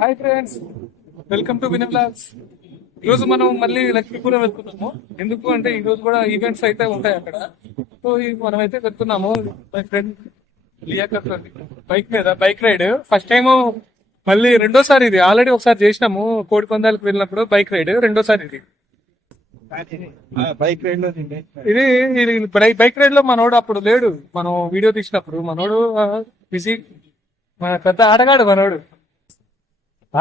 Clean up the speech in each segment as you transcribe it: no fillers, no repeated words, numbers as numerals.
Hi friends, welcome to Vinay blogs. ఈ రోజు మనం మళ్ళీ లక్ష్మీపురం వెళ్తున్నాము. ఎందుకు అంటే ఈ రోజు కూడా ఈవెంట్స్ అయితే ఉంటాయి అక్కడ. సో మనం అయితే వెళ్తున్నాము. My friend Liyaqat bike ride first time, మళ్ళీ రెండోసారి. ఇది ఆల్రెడీ ఒకసారి చేసినాము కోడి పందాలకు వెళ్ళినప్పుడు బైక్ రైడ్, రెండోసారి ఇది. ఇది బైక్ రైడ్ లో మనోడు అప్పుడు లేడు, మనం వీడియో తీసినప్పుడు. మనోడు బిజీ, మన పెద్ద ఆటగాడు మనోడు,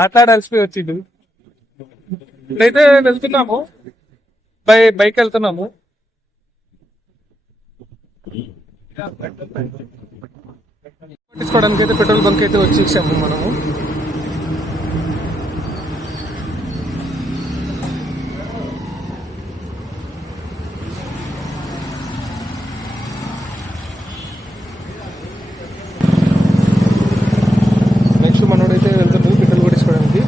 ఆటలాడాల్సి వచ్చిండు. ఇప్పుడైతే వెళ్తున్నాము, బైక్ వెళ్తున్నాము. పట్టించుకోవడానికి అయితే పెట్రోల్ బంక్ అయితే వచ్చేసాము మనము. నెక్స్ట్ మనోడైతే వెళ్తున్నాడు పెట్రోల్ కొట్టించుకోవడానికి.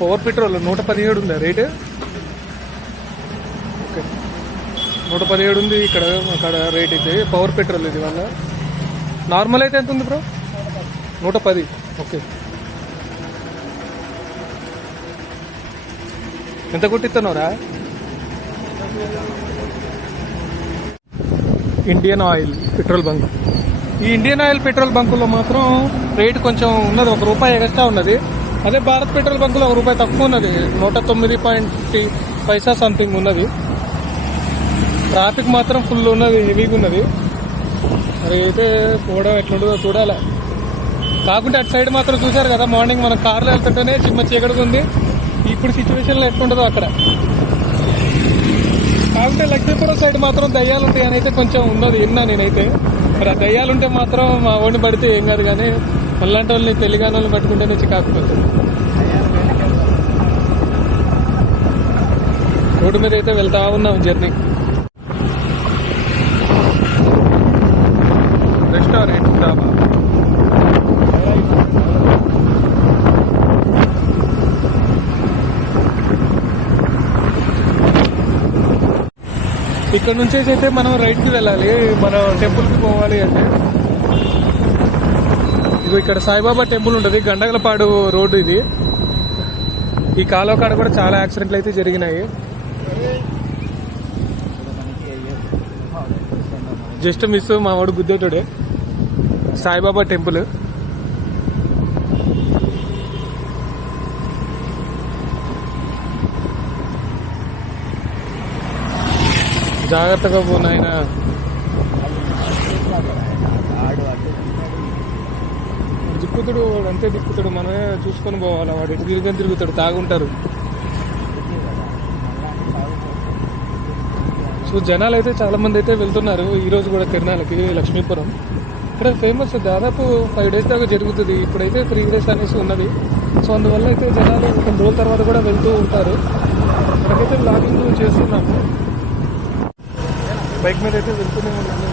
పవర్ పెట్రోల్ 117 ఉందా రేటు? ఓకే, 117 ఉంది ఇక్కడ. అక్కడ రేట్ అయితే పవర్ పెట్రోల్ ఇది. వాళ్ళ నార్మల్ అయితే ఎంత ఉంది బ్రో? 110. ఓకే, ఎంత కొట్టిస్తున్నావురా? Indian Oil petrol bunk. ఈ ఇండియన్ ఆయిల్ పెట్రోల్ బంకులో మాత్రం రేట్ కొంచెం ఉన్నది, ₹1 ఎక్స్ట్రా ఉన్నది. అదే భారత్ పెట్రోల్ బంకులో ₹1 తక్కువ ఉన్నది, 109.50 సంథింగ్ ఉన్నది. ట్రాఫిక్ మాత్రం ఫుల్ ఉన్నది, హెవీగా ఉన్నది. మరి అయితే పోవడం ఎట్లుంటుందో చూడాలి. కాకుంటే అటు సైడ్ మాత్రం చూశారు కదా, మార్నింగ్ మనం కార్లో వెళ్తుంటేనే చిన్న చీకటిగా ఉంది. ఇప్పుడు సిచ్యువేషన్లో ఎట్లుంటుందో అక్కడ. కాకుంటే లక్ష్మీపురం సైడ్ మాత్రం దయ్యాలు ఉంటాయి అని అయితే కొంచెం ఉన్నది, విన్నా నేనైతే. మరి ఆ దయ్యాలు ఉంటే మాత్రం మా ఓడిని పడితే ఏం కాదు, కానీ మళ్ళంటి వాళ్ళని పెళ్లిగాని వాళ్ళని పట్టుకుంటేనే చికాకుపోతుంది. రోడ్డు మీద అయితే వెళ్తా ఉన్నాం జర్నీ. రెస్టారెంట్ డాబా. ఇక్కడ నుంచి అయితే మనం రైట్ కి వెళ్ళాలి, మన టెంపుల్ కి పోవాలి అంటే. ఇగో ఇక్కడ సాయిబాబా టెంపుల్ ఉంటుంది, గండగలపాడు రోడ్డు ఇది. ఈ కాలువ కాడ కూడా చాలా యాక్సిడెంట్లు అయితే జరిగినాయి. జస్ట్ మిస్, మా వాడు గుద్దేతుడే. సాయిబాబా టెంపుల్. జాగ్రత్తగా పోనాయన. దిక్కుతుడు వాడు, అంతే దిక్కుతాడు. మనమే చూసుకొని పోవాలి. వాడు ఎటు తిరుగుతాడు, తాగుంటారు. సో జనాలు అయితే చాలా మంది అయితే వెళ్తున్నారు ఈ రోజు కూడా తిరునాళ్ళకి లక్ష్మీపురం. ఇక్కడ ఫేమస్, దాదాపు 5 days దాకా జరుగుతుంది. ఇప్పుడైతే 3 days అనేసి ఉన్నది. సో అందువల్ల అయితే జనాలు కొన్ని రోజుల తర్వాత కూడా వెళ్తూ ఉంటారు. ఇక్కడైతే బ్లాగింగ్ చేస్తున్నాము. బైక్ మీద అయితే వెళ్తూనే ఉన్నాము.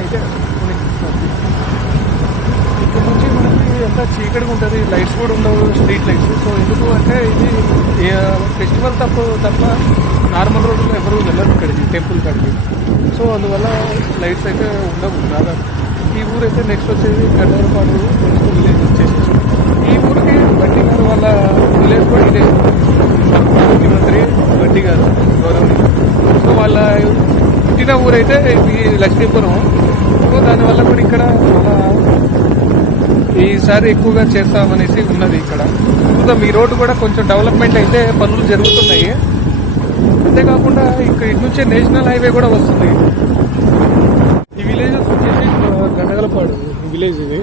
అయితే ఇక్కడ నుంచి మనకి ఎంత చీకటిగా ఉంటుంది, లైట్స్ కూడా ఉండవు, స్ట్రీట్ లైట్స్. సో ఎందుకు అంటే ఇది ఫెస్టివల్ తప్ప నార్మల్ రోజుల్లో ఎవరు వెళ్ళరు ఇక్కడికి, టెంపుల్ కాడికి. సో అందువల్ల లైట్స్ అయితే ఉండవు దాదాపు. ఈ ఊరు అయితే నెక్స్ట్ వచ్చేది గండగలపాడు విలేజ్ వచ్చేసి. ఈ ఊరికి బట్టి గారు వాళ్ళ విలేజ్ కూడా ఇదే, ముఖ్యమంత్రి బట్టి గారు గౌరవనీయులు. సో వాళ్ళ పుట్టిన ఊరైతే ఈ లక్ష్మీపురం. సో దానివల్ల కూడా ఇక్కడ చాలా ఈసారి ఎక్కువగా చేస్తామనేసి ఉన్నది ఇక్కడ. ప్రస్తుతం ఈ రోడ్డు కూడా కొంచెం డెవలప్మెంట్ అయితే పనులు జరుగుతున్నాయి. అంతేకాకుండా ఇక్కడ ఇటు నుంచే నేషనల్ హైవే కూడా వస్తుంది. ఈ విలేజెస్ వచ్చేసి గండగలపాడు విలేజ్. ఇది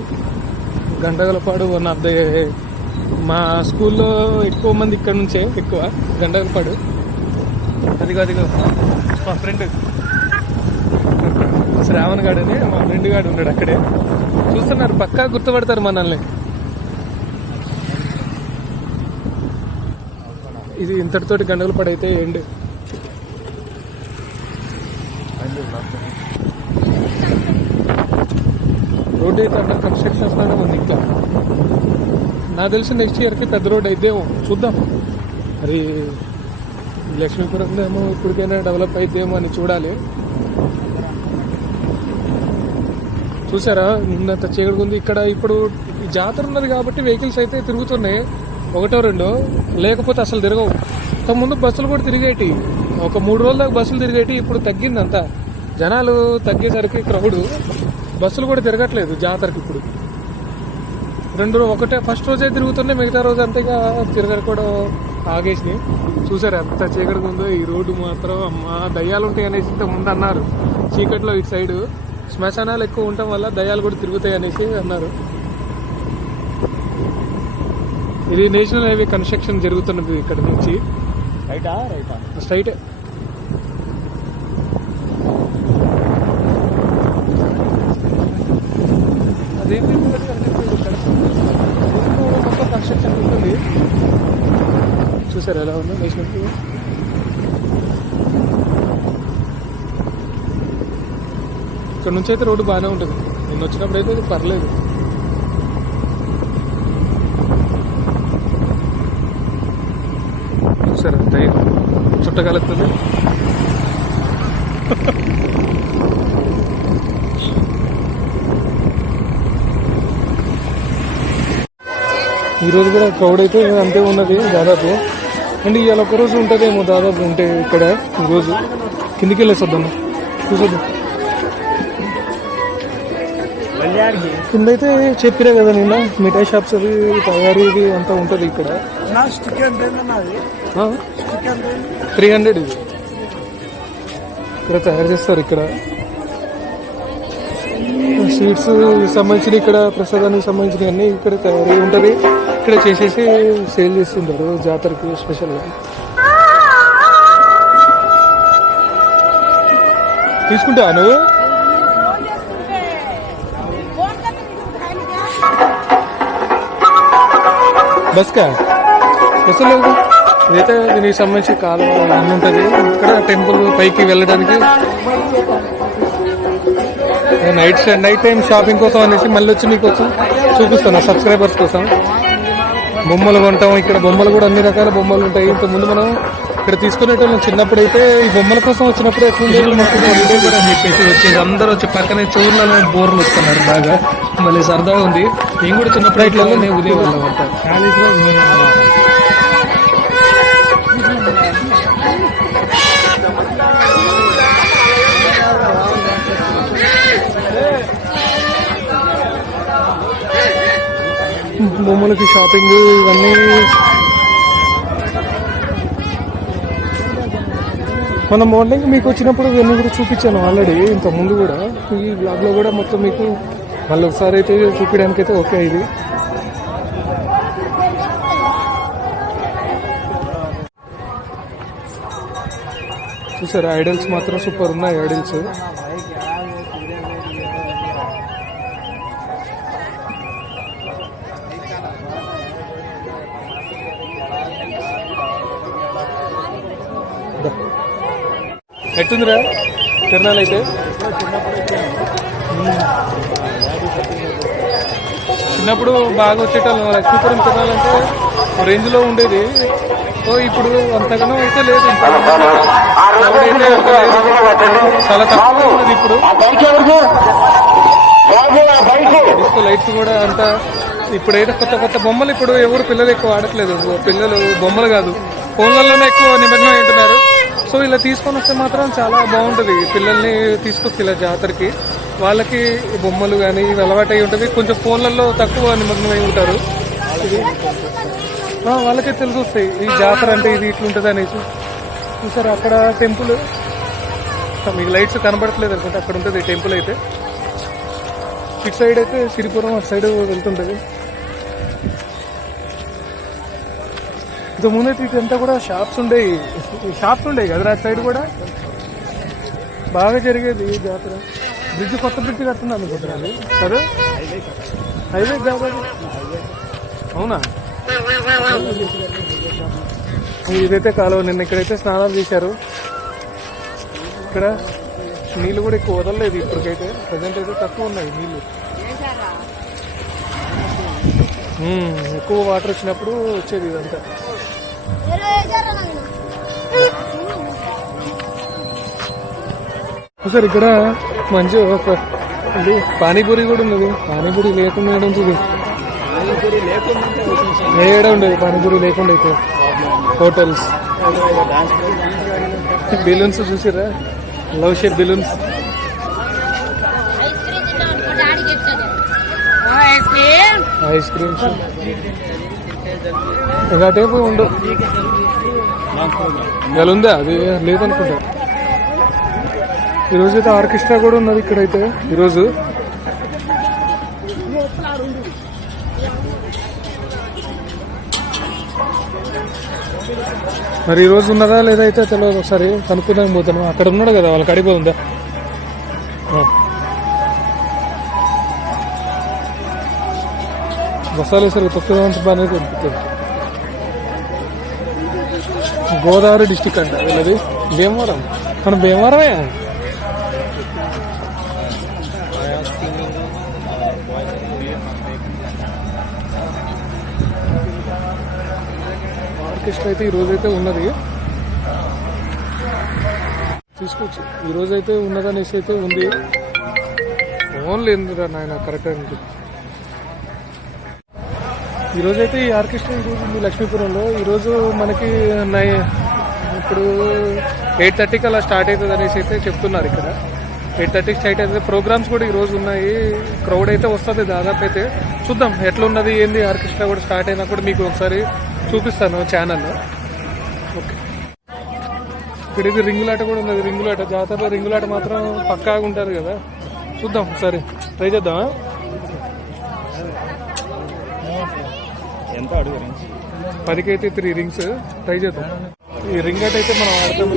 గండగలపాడు వన్ ఆఫ్ ద, మా స్కూల్లో ఎక్కువ మంది ఇక్కడ నుంచే ఎక్కువ గండగలపాడు. అదిగో మా ఫ్రెండ్ శ్రావణ్ గాడు అని, మా ఫ్రెండ్ గాడు ఉన్నాడు అక్కడే. చూస్తున్నారు, పక్కా గుర్తుపడతారు మనల్ని. ఇది ఇంతటితోటి గండగలపాడు అయితే ఎండ్. రోడ్డు అయితే అండర్ కన్స్ట్రక్షన్స్ లోనే ఉంది. ఇంకా నాకు తెలిసి నెక్స్ట్ ఇయర్కి పెద్ద రోడ్ అయిద్దేమో, చూద్దాం. మరి లక్ష్మీపురం ఏమో ఇప్పటికైనా డెవలప్ అయిద్దేమో అని చూడాలి. చూసారా నిన్నంత చీకటి ఉంది ఇక్కడ. ఇప్పుడు జాతర ఉన్నది కాబట్టి వెహికల్స్ అయితే తిరుగుతున్నాయి, ఒకటో రెండో, లేకపోతే అసలు తిరగవు. ముందు బస్సులు కూడా తిరిగేటి, ఒక 3 రోజుల దాకా బస్సులు తిరిగేటి. ఇప్పుడు తగ్గింది అంతా, జనాలు తగ్గేసరికి క్రౌడ్, బస్సులు కూడా తిరగట్లేదు జాతరకి. ఇప్పుడు 2 ఒకటే ఫస్ట్ రోజే తిరుగుతున్నాయి, మిగతా రోజు అంతేగా తిరగరు కూడా ఆగేసినాయి. చూసారు ఎంత చీకటిగా ఉందో ఈ రోడ్డు మాత్రం. అమ్మా దయ్యాలు ఉంటాయి అనేసి ఇంత ముందు అన్నారు, చీకట్లో ఇటు సైడ్ శ్మశానాలు ఎక్కువ ఉండటం వల్ల దయ్యాలు కూడా తిరుగుతాయి అనేసి అన్నారు. ఇది నేషనల్ హైవే కన్స్ట్రక్షన్ జరుగుతున్నది ఇక్కడ నుంచి. స్ట్రైటే. అదేంటి ఇక్కడ మొత్తం కన్స్ట్రక్షన్ ఉంటుంది. చూసారు ఎలా ఉందో నేషనల్ హైవే. ఇక్కడ నుంచి అయితే రోడ్డు బాగానే ఉంటుంది, నేను వచ్చినప్పుడు అయితే పర్లేదు. సరే టైర్ చుట్టగలుగుతుంది. ఈరోజు కూడా క్రౌడ్ అయితే అంతే ఉన్నది దాదాపు. అండ్ ఇవాళ ఒకరోజు ఉంటుందేమో దాదాపు ఉంటే ఇక్కడ. ఈరోజు కిందికి వెళ్ళేసొద్దాం, చూసొద్దాం. కింద అయితే చెప్పినా కదా నిన్న, మిఠాయి షాప్స్ అవి తయారీది అంతా ఉంటుంది ఇక్కడ. 300 ఇది ఇక్కడ తయారు చేస్తారు. ఇక్కడ స్వీట్స్ సంబంధించిన, ఇక్కడ ప్రసాదానికి సంబంధించిన అన్ని ఇక్కడ తయారీ ఉంటుంది. ఇక్కడ చేసేసి సేల్ చేస్తుంటారు జాతరకి స్పెషల్గా. తీసుకుంటా నువ్వు బస్కా బస్సు లేదు. ఇదైతే దీనికి సంబంధించి కాలువ అన్నీ ఉంటుంది. ఇక్కడ టెంపుల్ పైకి వెళ్ళడానికి నైట్ టైం షాపింగ్ కోసం అనేసి మళ్ళీ వచ్చి మీకోసం చూపిస్తాను, సబ్స్క్రైబర్స్ కోసం. బొమ్మలు కొంటాం ఇక్కడ. బొమ్మలు కూడా అన్ని రకాల బొమ్మలు ఉంటాయి. ఇంతకుముందు మనం ఇక్కడ తీసుకునేటోళ్ళం చిన్నప్పుడు అయితే. ఈ బొమ్మల కోసం వచ్చినప్పుడు ఎట్లుండేది అని చెప్పేసి వచ్చేది అందరూ వచ్చి పక్కనే చూర్లలో బోర్లు వస్తున్నారు బాగా. మళ్ళీ సరదాగా ఉంది. నేను కూడా చిన్నప్పుడు ఇట్లానే ఉదయవాళ్ళం అంట. బొమ్మలకి షాపింగ్ ఇవన్నీ మన మార్నింగ్ మీకు వచ్చినప్పుడు ఇవన్నీ కూడా చూపించాను ఆల్రెడీ ఇంతకుముందు కూడా. ఈ బ్లాగ్లో కూడా మొత్తం మీకు మళ్ళీ ఒకసారి అయితే చూపించడానికి అయితే ఓకే. ఇది చూసారు ఐడల్స్ మాత్రం సూపర్ ఉన్నాయి. ఐడల్స్ ఎట్టుందిరా తిరణాలు అయితే. చిన్నప్పుడు బాగా వచ్చేటోళ్ళు. లక్ష్మీపురం తిరణాలంటే రేంజ్లో ఉండేది. సో ఇప్పుడు అంతగానో అయితే లేదు, చాలా తక్కువ ఉన్నది ఇప్పుడు. డిస్కో లైట్స్ కూడా అంతా ఇప్పుడైతే కొత్త కొత్త బొమ్మలు. ఇప్పుడు ఎవరు పిల్లలు ఎక్కువ ఆడట్లేదు. పిల్లలు బొమ్మలు కాదు, ఫోన్లలోనే ఎక్కువ నిమగ్నం అవుతున్నారు. సో ఇలా తీసుకొని వస్తే మాత్రం చాలా బాగుంటుంది. పిల్లల్ని తీసుకొస్తే ఇలా జాతరకి, వాళ్ళకి బొమ్మలు కానీ ఇవి అలవాటు అయి ఉంటుంది. కొంచెం ఫోన్లలో తక్కువ నిమగ్నం అయి ఉంటారు. వాళ్ళకే తెలిసి వస్తాయి ఈ జాతర అంటే ఇది ఇట్లుంటుంది అనేసి. చూసారు అక్కడ టెంపుల్, మీకు లైట్స్ కనబడట్లేదు అనుకుంటే అక్కడ ఉంటుంది టెంపుల్ అయితే. ఇటు సైడ్ అయితే సిరిపురం అటు సైడ్ వెళ్తుంటుంది. ఇంతకుముందు అయితే ఇటంతా కూడా షాప్స్ ఉండేవి కదరా. అటు సైడ్ కూడా బాగా జరిగేది జాతర. బ్రిడ్జ్, కొత్త బ్రిడ్జ్ కడుతుంది అనుకుంటున్నాను కదా. హైవే జాతర అవునా. ఇదైతే కాలువ. నిన్న ఇక్కడైతే స్నానాలు చేశారు. ఇక్కడ నీళ్ళు కూడా ఎక్కువ వదలలేదు ఇప్పటికైతే. ప్రజెంట్ అయితే తక్కువ ఉన్నాయి నీళ్ళు. ఎక్కువ వాటర్ వచ్చినప్పుడు వచ్చేది ఇదంతా. సార్ ఇక్కడ మంచి ఇది పానీపూరి కూడా ఉన్నది. పానీపూరి లేకుండా ఉంటుంది. ఏడా ఉండదు పానీపూరి లేకుండా అయితే. హోటల్స్ బెలూన్స్ చూసిరా, love shape balloons. Ice creams ఇంకా టైపు ఉండవు. ఇలా ఉందా? అది లేదనుకుంటా. ఈరోజు అయితే ఆర్కెస్ట్రా కూడా ఉన్నది ఇక్కడైతే ఈరోజు. మరి ఈరోజు ఉన్నదా లేదా అయితే తెలియదు. ఒకసారి కనుక్కుందాం పోతాను. అక్కడ ఉన్నాడు కదా, వాళ్ళకి అడిగిపోతుందా. బస్సాలు వేసారు తొక్కుదామని బాగానే కనిపిస్తుంది. గోదావరి డిస్టిక్ అంట వీళ్ళది. భీమవరం. మన భీమవరమే. ఆర్కెస్ట్రా అయితే ఈరోజైతే ఉన్నది. తీసుకోవచ్చు ఈరోజైతే ఉన్నదనేసి అయితే ఉంది. ఓన్లీ ఎందుకు నాయన కరెక్ట్ అండి. ఈరోజైతే ఈ ఆర్కెస్ట్రా ఈరోజు ఉంది లక్ష్మీపురంలో. ఈరోజు మనకి ఇప్పుడు 8:30కి అలా స్టార్ట్ అవుతుంది అనేసి అయితే చెప్తున్నారు ఇక్కడ. 8:30కి స్టార్ట్ అవుతుంది. ప్రోగ్రామ్స్ కూడా ఈరోజు ఉన్నాయి. క్రౌడ్ అయితే వస్తుంది దాదాపు అయితే. చూద్దాం ఎట్లా ఉన్నది ఏంది. ఆర్కెస్ట్రా కూడా స్టార్ట్ అయినప్పుడు మీకు ఒకసారి చూపిస్తాను ఛానల్లో. ఓకే. ఇక్కడ ఇది రింగులాట కూడా ఉన్నది. రింగులాట జాతరలో రింగులాట మాత్రం పక్కాగా ఉంటారు కదా. చూద్దాం ఒకసారి ట్రై చేద్దామా. ఎంత అడుగు? 10కి అయితే 3 రింగ్స్ ట్రై చేద్దాం. ఈ రింగ్ అట్ అయితే మనం ఆడతాం.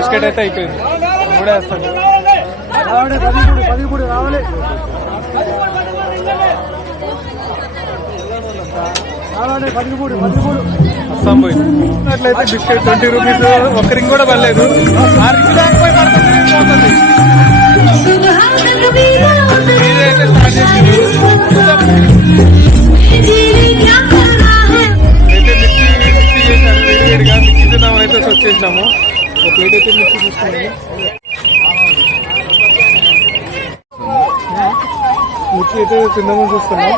బిస్కెట్ అయితే అయిపోయింది. కూడా వేస్తాను. అస్సాం పోయింది. అట్లయితే బిస్కెట్ 20 రూపీస్. ఒక్క రింగ్ కూడా పడలేదు. ఆ రింగ్ దానిపోయి పడుతుంది. అయితే మిర్చి చేశారు వేడివేడిగా. మిర్చి తిన్నామని అయితే వచ్చేసినాము. ఒక ప్లేట్ అయితే మిర్చి తీసుకున్నాము. మిర్చి అయితే తిన్నామని చూస్తున్నాం.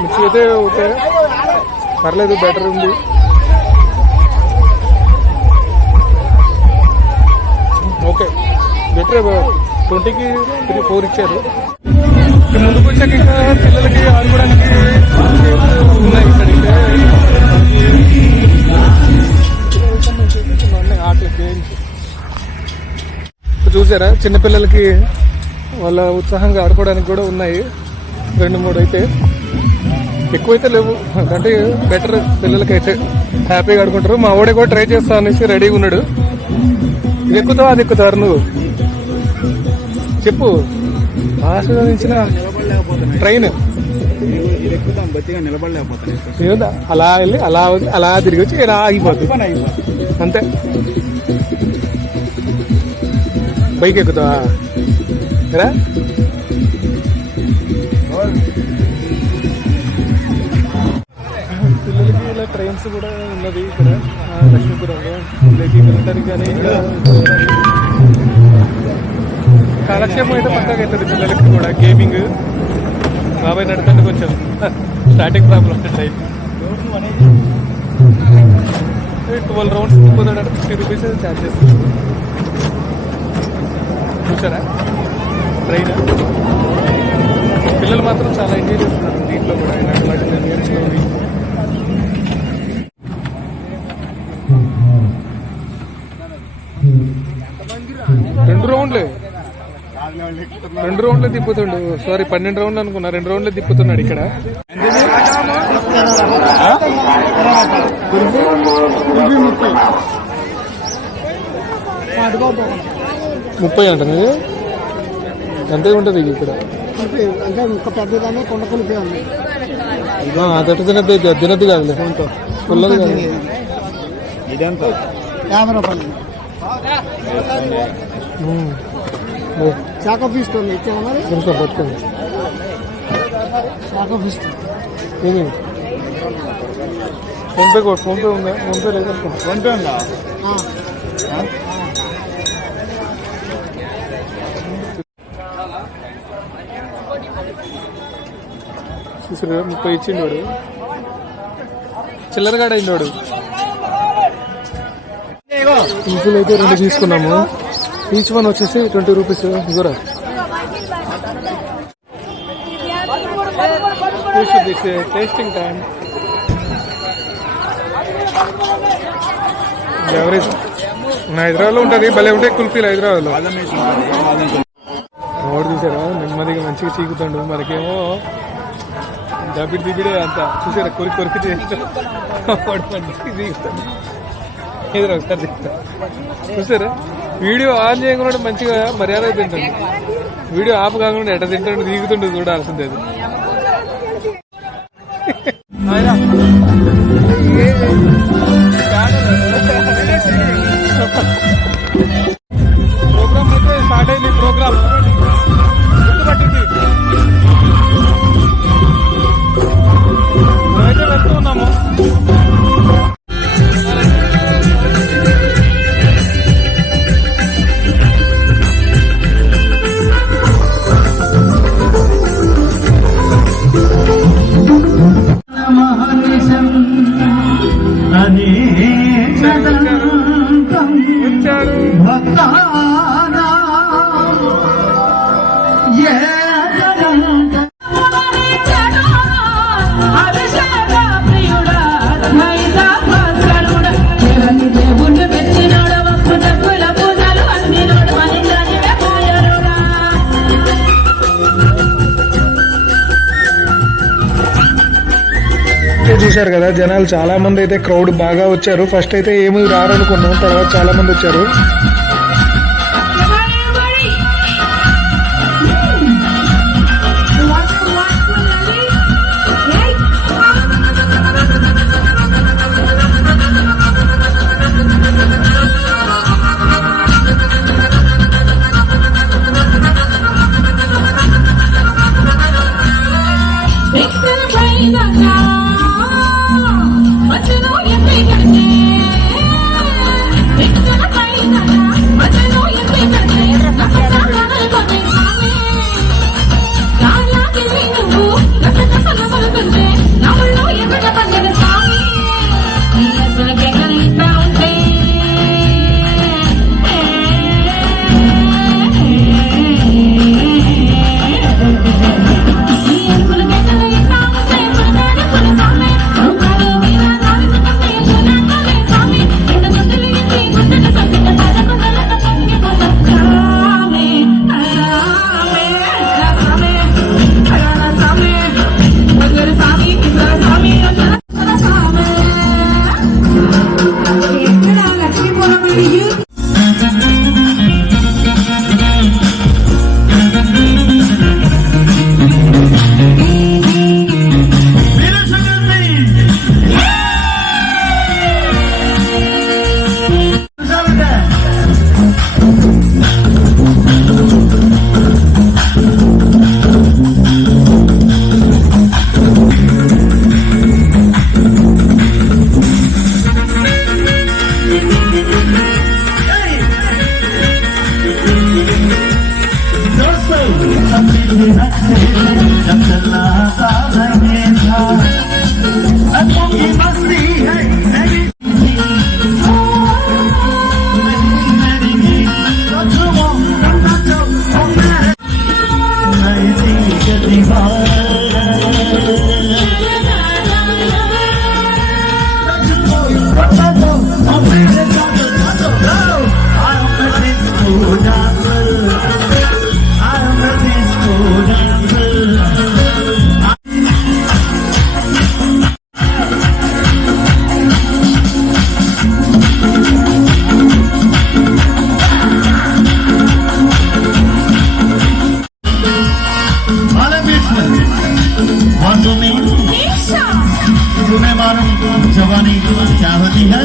మిర్చి అయితే ఓకే పర్లేదు, బెటర్ ఉంది. Okay better. 20కి 4 ఇచ్చారు. ముందుకు వచ్చాక ఇంకా పిల్లలకి ఆడుకోవడానికి ఉన్నాయి ఇక్కడ. ఆటలు గేమ్స్ చూసారా. చిన్నపిల్లలకి వాళ్ళ ఉత్సాహంగా ఆడుకోవడానికి కూడా ఉన్నాయి. 2-3 అయితే, ఎక్కువైతే లేవు. అంటే బెటర్. పిల్లలకైతే హ్యాపీగా ఆడుకుంటారు. మా వాడే కూడా ట్రై చేస్తా అనేసి రెడీగా ఉన్నాడు. ఇది ఎక్కుతావా అది ఎక్కుతారు నువ్వు చెప్పు. ఆస్వాదించిన ట్రైన్ అలా వెళ్ళి అలా తిరిగి వచ్చి ఇలా ఆగిపోతుంది అంతే. బైక్ ఎక్కుతావా రా. పిల్లలకి ఇలా ట్రైన్స్ కూడా ఉన్నది ఇక్కడ లక్ష్మీపురంలో. వెళ్ళడానికి కానీ కాలక్షేపం అయితే పక్కగా అవుతుంది పిల్లలకి కూడా. గేమింగ్ బాబాయ్ నడుతుంది కొంచెం స్టార్టింగ్ ప్రాబ్లం టైం. 12 రౌండ్స్ తిప్పుతాడు. 50 రూపీస్ ఛార్జ్ చేస్తుంది. చూసారా ట్రైన్. పిల్లలు మాత్రం చాలా ఎంజాయ్ చేస్తున్నారు దీంట్లో కూడా. ఇలాంటి వాటిని నేర్చుకోవాలి. రెండు రౌండ్లే తిప్పుతుండు. సారీ 12 రౌండ్లు అనుకున్నా. 2 రౌండ్లే తిప్పుతున్నాడు ఇక్కడ. 30 అంటుంది. అంతే ఉంటుంది ఇక్కడ. అదొక తినద్దు తినద్దు కాదులే. పుల్లది కాదు. ఇదంతా 50 రూపాయలు. చాకప్ తీసుకోండి. పట్టుకోండి. ఏమి ఫోన్పే ఫోన్పే ఉందా? ఫోన్పే లేదా? ఫోన్పే ఉందా? చూసారు 30 ఇచ్చిండు వాడు, చిల్లరగాడ అయింది వాడు. పీసులు అయితే 2 తీసుకున్నాము, ఈచ్ వన్ వచ్చేసి 20 రూపీస్. ఇవ్వరా టేస్టింగ్ టైం. ఎవరేజ్ నా హైదరాబాద్లో ఉంటుంది, భలే ఉంటాయి కుల్ఫీలు హైదరాబాద్లో. ఎవరు చూసారా నెమ్మదిగా మంచిగా చీకుతాడు, మనకేమో దబిడి దిబిడే అంతా. చూసారా కొరికి చేస్తాడు, ఎదురు ఒకసారి చూసారా. వీడియో ఆన్ చేయకుండా మంచిగా మర్యాద తింటాడు, వీడియో ఆఫ్ కాకుండా ఎట్ట తింటాడు దిగుతుండే చూడాల్సిందే. ప్రోగ్రామ్ అయితే స్టార్ట్ అయింది. ప్రోగ్రామ్ గుర్తుపట్టింది. మేమైతే వెళ్తూ ఉన్నాము. చూశారు కదా, జనాలు చాలా మంది అయితే క్రౌడ్ బాగా వచ్చారు. ఫస్ట్ అయితే ఏమీ రారనుకున్నాం, తర్వాత చాలా మంది వచ్చారు. तुम्हें मालूम जवानी क्या होती है?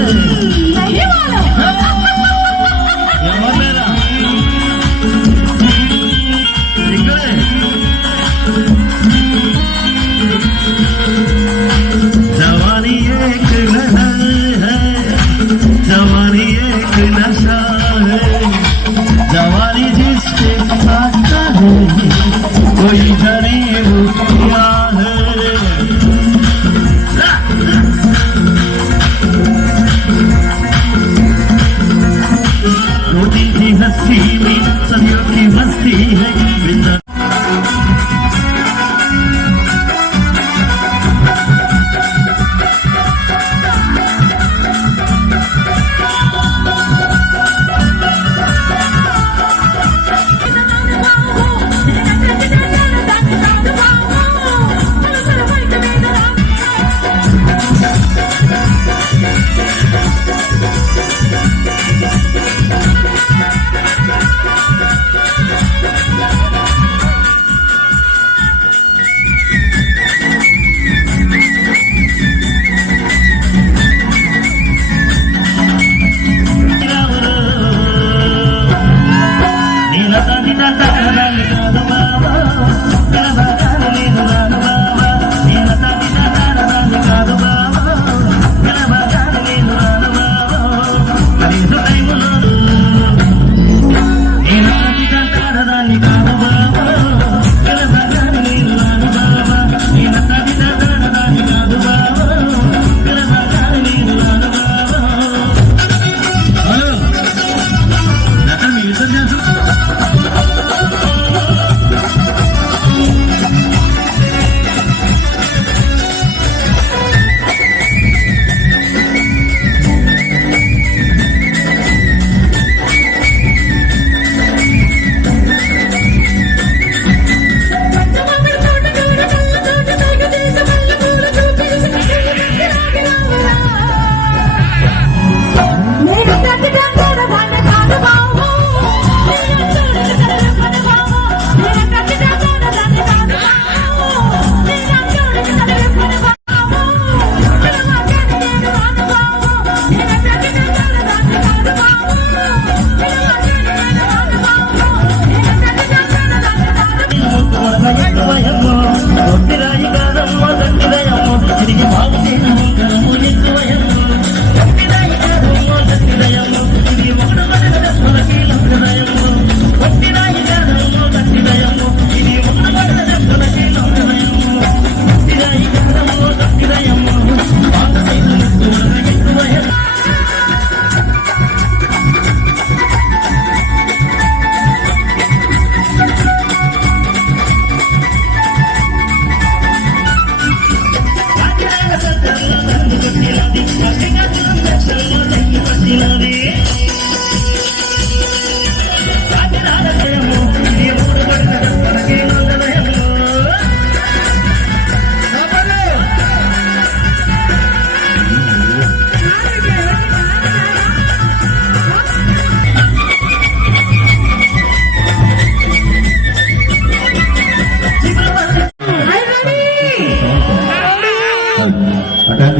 అటాక్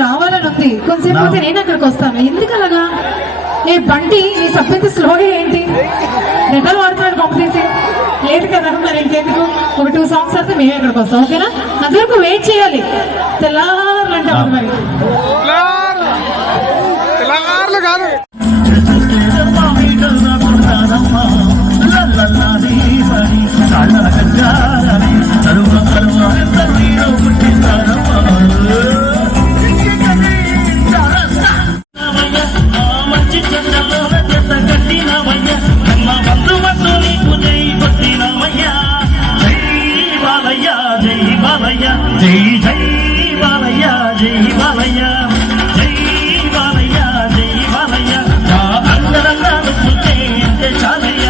రావాలని ఉంది. కొంచెంసేపు అయితే నేను అక్కడికి వస్తాను. ఎందుకు అలాగా? ఏ బండి నీ సభ్యత స్లోగా ఏంటి? నెటలు వాడుతున్నాడు పంపేసి లేదు కదా. మరి ఇంకెందుకు ఒక 2 songs అయితే మేము అక్కడికి వస్తాం. ఓకేనా? అంతవరకు వెయిట్ చేయాలి. తెల్లారులంటే మరి తెలంగాణలో కాదు జై జై బాలయ్య జై బాలయ్య జై బాలయ్య జై బాలయ్య అందరంగా చూస్తే అంటే చాలయ్య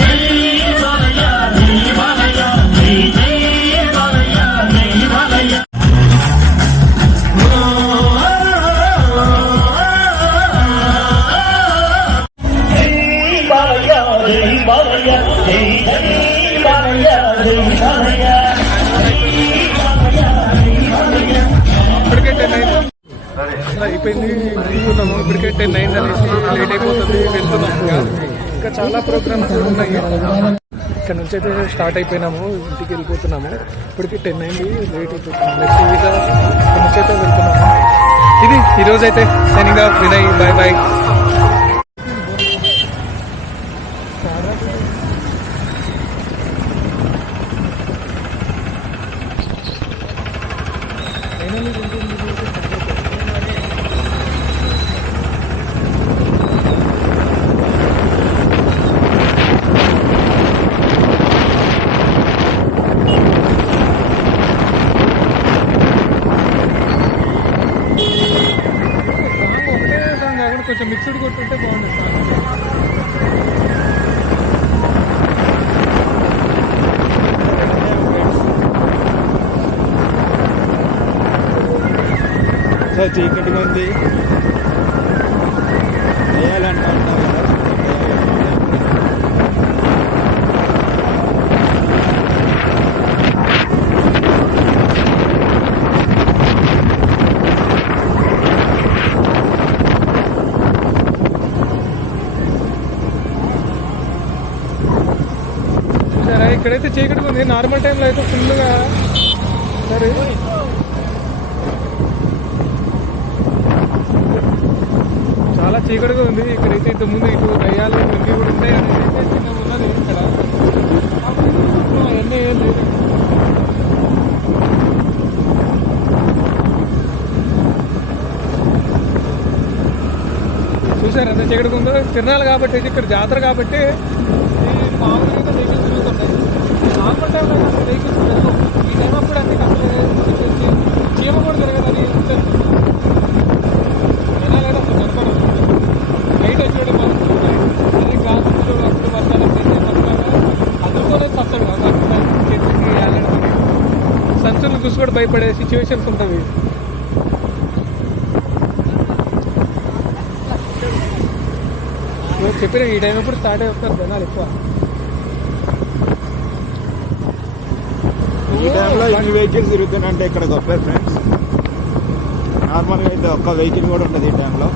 జై బాలయ్య జై బాలయ్య జై జై బాలయ్య జై బాలయ్య జై బాలయ్య జై బాలయ్య జై జై బాలయ్య జై బాలయ్య అయిపోయింది. వెళ్తున్నాము ఇప్పటికే 10 అయింది అనేసి లేట్ అయిపోతుంది. వెళ్తున్నాము ఇంకా చాలా ప్రోగ్రామ్స్ ఉన్నాయి. ఇక్కడ నుంచి అయితే స్టార్ట్ అయిపోయినాము, ఇంటికి వెళ్ళిపోతున్నాము. ఇప్పటికి 10 అయింది, లేట్ అయిపోతున్నాము. నెక్స్ట్ వీక్ ఇక్కడ నుంచి అయితే వెళ్తున్నాము. ఇది ఈరోజు అయితే signing off Vinay. Bye bye. కొంచెం మిక్స్డ్ కొట్టుంటే బాగుంది సార్. చీకటిగా ఉంది వేయాలంటే ఇక్కడైతే చీకటిగా ఉంది. నార్మల్ టైంలో అయితే ఫుల్గా సరే చాలా చీకటిగా ఉంది. ఇక్కడైతే ఇంతకుముందు ఇటు దయ్యాలు ఇవి కూడా ఉంటాయి అనేది అయితే చిన్నగా ఉన్నది. ఇక్కడ అవన్నీ ఏం లేదు. చూసారు ఎంత చీకటిగా ఉందో. తిరణాలు కాబట్టి ఇక్కడ జాతర కాబట్టి మామూలుగా వెహికల్స్ తిరుగుతుంటాయి. నార్మల్ టైంలో వెహికల్స్ వెళ్ళవు. ఈ టైం అప్పుడు అన్ని కష్టం చీమ కూడా తిరగదు. అది జనాలు అసలు కనపడదు. లైట్ వచ్చాడు అన్ని గ్లాసులు అప్పుడు వర్షాలు అందులోనే సత్తాడు చెట్టుకి వెళ్ళడం. సంచులు చూసి కూడా భయపడే సిచ్యువేషన్స్ ఉంటుంది. చెప్పిన ఈ టైం ఎప్పుడు స్టార్ట్ అయిపోతారు జనాలు ఎక్కువ. ఈ టైంలో ఎన్ని వెహికల్స్ తిరుగుతున్నాయంటే ఇక్కడ గొప్ప ఫ్రెండ్స్. నార్మల్గా అయితే ఒక్క వెహికల్ కూడా ఉంటుంది ఈ టైంలో.